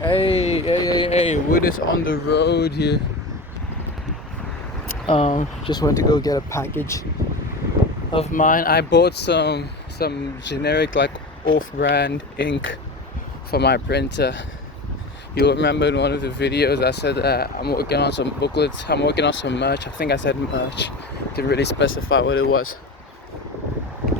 Hey, we're just on the road here. Just went to go get a package of mine. I bought some generic like off-brand ink for my printer. You'll remember in one of the videos I said that I'm working on some booklets. I'm working on some merch. I think I said merch. Didn't really specify what it was.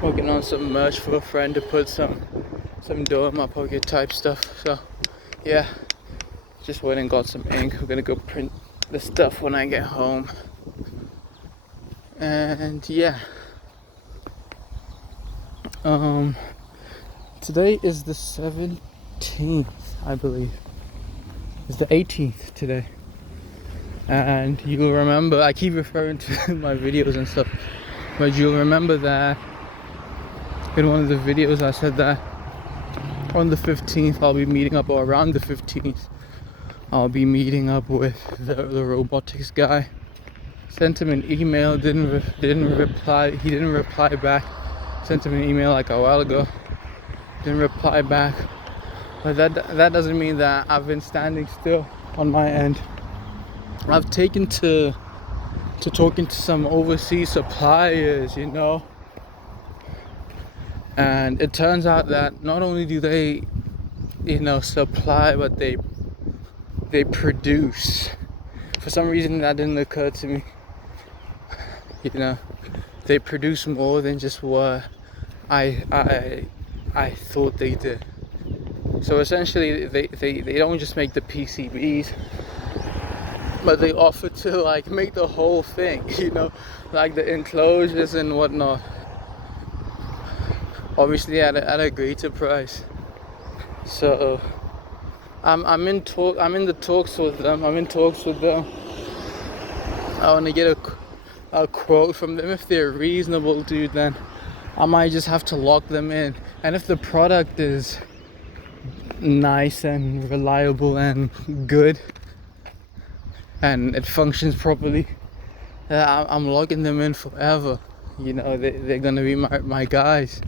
Working on some merch for a friend to put some dough in my pocket type stuff. So yeah. Just went and got some ink. We're gonna go print the stuff when I get home. And yeah. Today is the 17th, I believe. It's the 18th today. And you'll remember, I keep referring to my videos and stuff, but you'll remember that in one of the videos I said that on the 15th I'll be meeting up, or around the 15th I'll be meeting up with the robotics guy. Sent him an email, didn't reply. He didn't reply back. Sent him an email like a while ago. Didn't reply back. But that doesn't mean that I've been standing still on my end. I've taken to talking to some overseas suppliers, and it turns out that not only do they, supply, but they produce. For some reason that didn't occur to me. They produce more than just what I thought they did. So essentially they don't just make the PCBs, but they offer to like make the whole thing, like the enclosures and whatnot. Obviously at a greater price. So I'm in talks with them. I want to get a quote from them. If they're reasonable, dude, then I might just have to lock them in. And if the product is nice and reliable and good and it functions properly, I'm locking them in forever. They're gonna be my guys.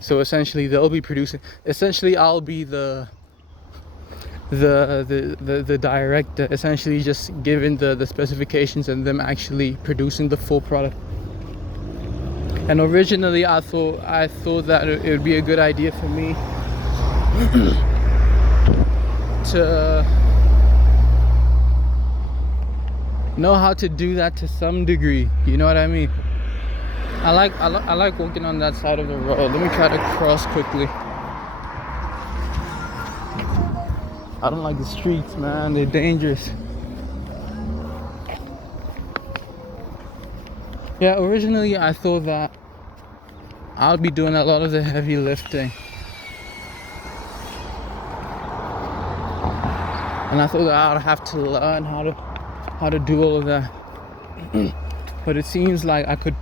So essentially they'll be producing. Essentially I'll be the director, essentially just giving the specifications and them actually producing the full product. And originally I thought that it would be a good idea for me to know how to do that to some degree. You know what I mean? I like walking on that side of the road. Let me try to cross quickly. I don't like the streets, man. They're dangerous. Yeah, originally I thought that I'll be doing a lot of the heavy lifting. And I thought that I'd have to learn how to do all of that. But it seems like I could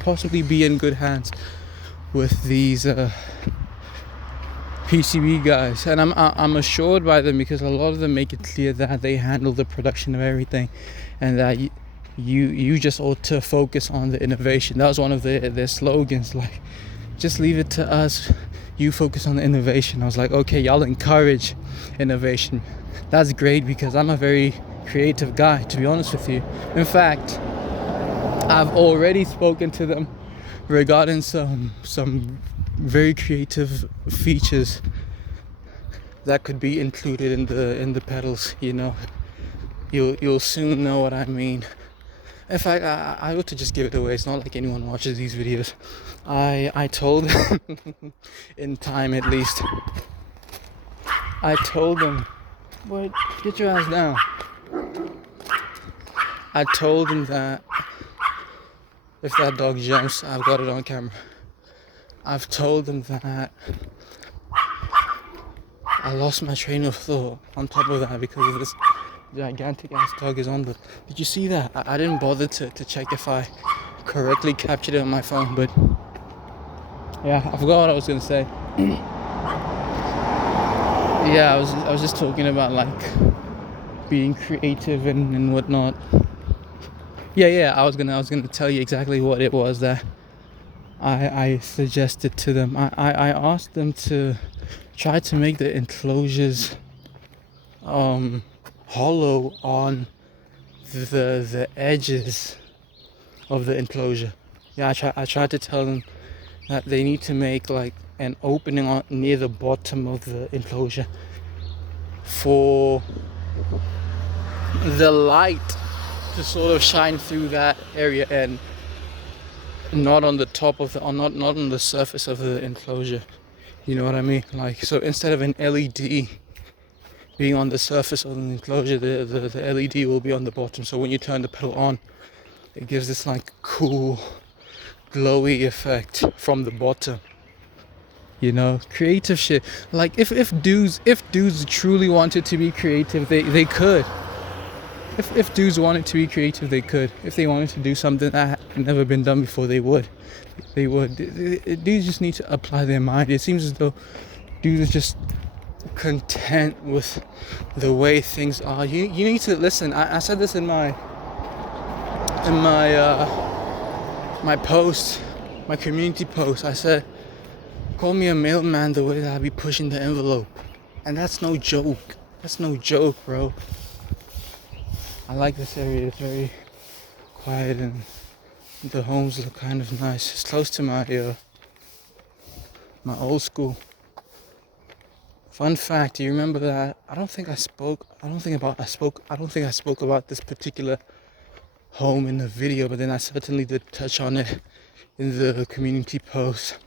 possibly be in good hands with these PCB guys, and I'm assured by them, because a lot of them make it clear that they handle the production of everything, and that you just ought to focus on the innovation. That was one of their slogans, like, just leave it to us, you focus on the innovation. I was like, okay, y'all encourage innovation. That's great, because I'm a very creative guy, to be honest with you. In fact, I've already spoken to them regarding some very creative features that could be included in the pedals. You'll soon know what I mean. In fact, I ought to just give it away. It's not like anyone watches these videos. I told them in time, at least. I told them, boy, get your ass down. I told them that if that dog jumps, I've got it on camera. I've told them that I lost my train of thought on top of that because of this gigantic ass dog is on. But did you see that? I didn't bother to check if I correctly captured it on my phone, but yeah, I forgot what I was gonna say. Yeah, I was just talking about like being creative and whatnot. Yeah, I was gonna tell you exactly what it was that I suggested to them. I asked them to try to make the enclosures hollow on the edges of the enclosure. Yeah, I tried to tell them that they need to make like an opening near the bottom of the enclosure for the light to sort of shine through that area and not on the top of not on the surface of the enclosure. You know what I mean? Like, so instead of an LED being on the surface of the enclosure, the LED will be on the bottom. So when you turn the pedal on, it gives this like cool, glowy effect from the bottom. You know, creative shit. Like if dudes truly wanted to be creative, they could. If dudes wanted to be creative, they could. If they wanted to do something that had never been done before, they would. Dudes just need to apply their mind. It seems as though dudes are just content with the way things are. You need to listen. I said this in my post, my community post. I said, call me a mailman the way that I be pushing the envelope. And that's no joke. That's no joke, bro. I like this area. It's very quiet and the homes look kind of nice. It's close to my old school. Fun fact, do you remember that? I don't think I spoke about this particular home in the video, but then I certainly did touch on it in the community post.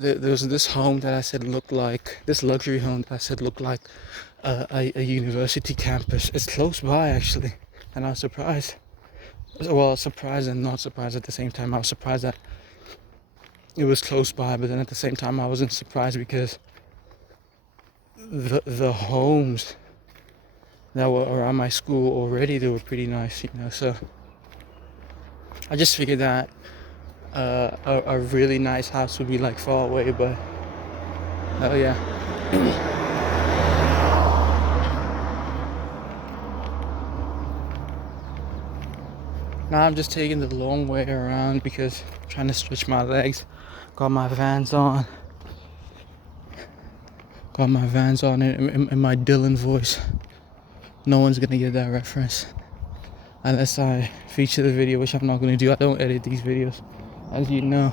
There was this home that I said looked like, this luxury home that I said looked like a university campus. It's close by actually, and I was surprised. Well, surprised and not surprised at the same time. I was surprised that it was close by, but then at the same time I wasn't surprised because the homes that were around my school already, they were pretty nice, you know. So I just figured that a really nice house would be like far away, but oh yeah. Now I'm just taking the long way around because I'm trying to stretch my legs. Got my Vans on. In my Dylan voice. No one's gonna get that reference unless I feature the video, which I'm not gonna do. I don't edit these videos, as you know.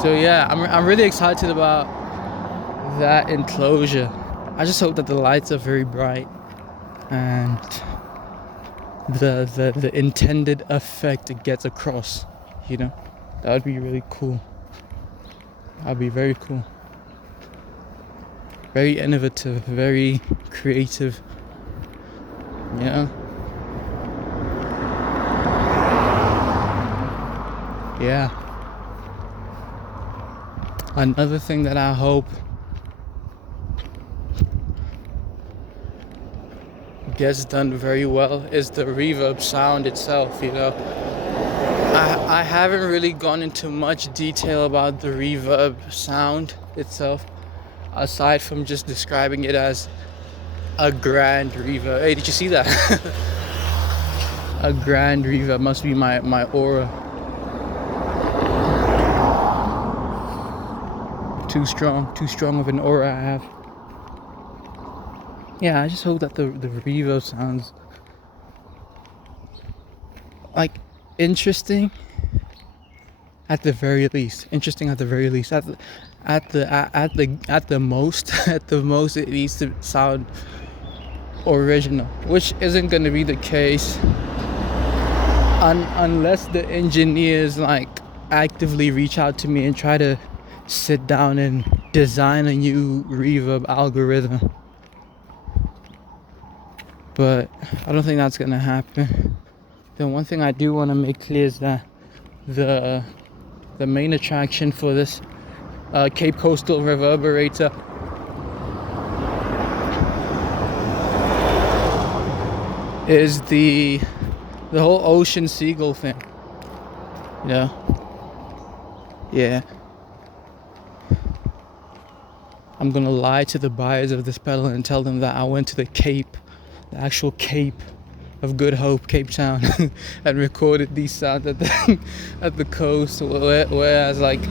So yeah, I'm really excited about that enclosure. I just hope that the lights are very bright and the intended effect gets across, you know. That would be really cool. That'd be very cool. Very innovative, very creative, you know. Yeah. Another thing that I hope gets done very well is the reverb sound itself, you know. I haven't really gone into much detail about the reverb sound itself, aside from just describing it as a grand reverb. Hey, did you see that? A grand reverb must be my aura. Too strong of an aura I have. Yeah, I just hope that the reverb sounds like interesting at the very least. At the most it needs to sound original, which isn't going to be the case unless the engineers like actively reach out to me and try to sit down and design a new reverb algorithm. But I don't think that's gonna happen. The one thing I do want to make clear is that the main attraction for this Cape Coastal Reverberator is the whole ocean seagull thing. You know? Yeah. I'm gonna lie to the buyers of this pedal and tell them that I went to the Cape, the actual Cape, of Good Hope, Cape Town, and recorded these sounds at the at the coast. Whereas like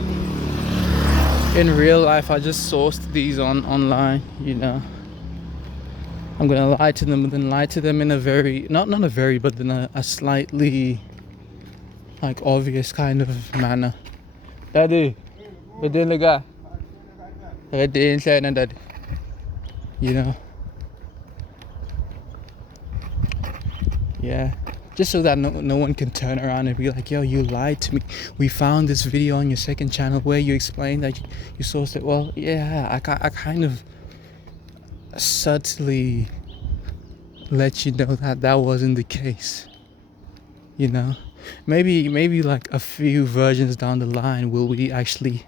in real life, I just sourced these online. You know, I'm gonna lie to them, but then lie to them in a very not a very, but in a slightly like obvious kind of manner. Daddy, daddy, you know. Yeah, just so that no one can turn around and be like, yo, you lied to me. We found this video on your second channel where you explained that you sourced it. Well, yeah, I kind of subtly let you know that that wasn't the case. You know, maybe like a few versions down the line will we actually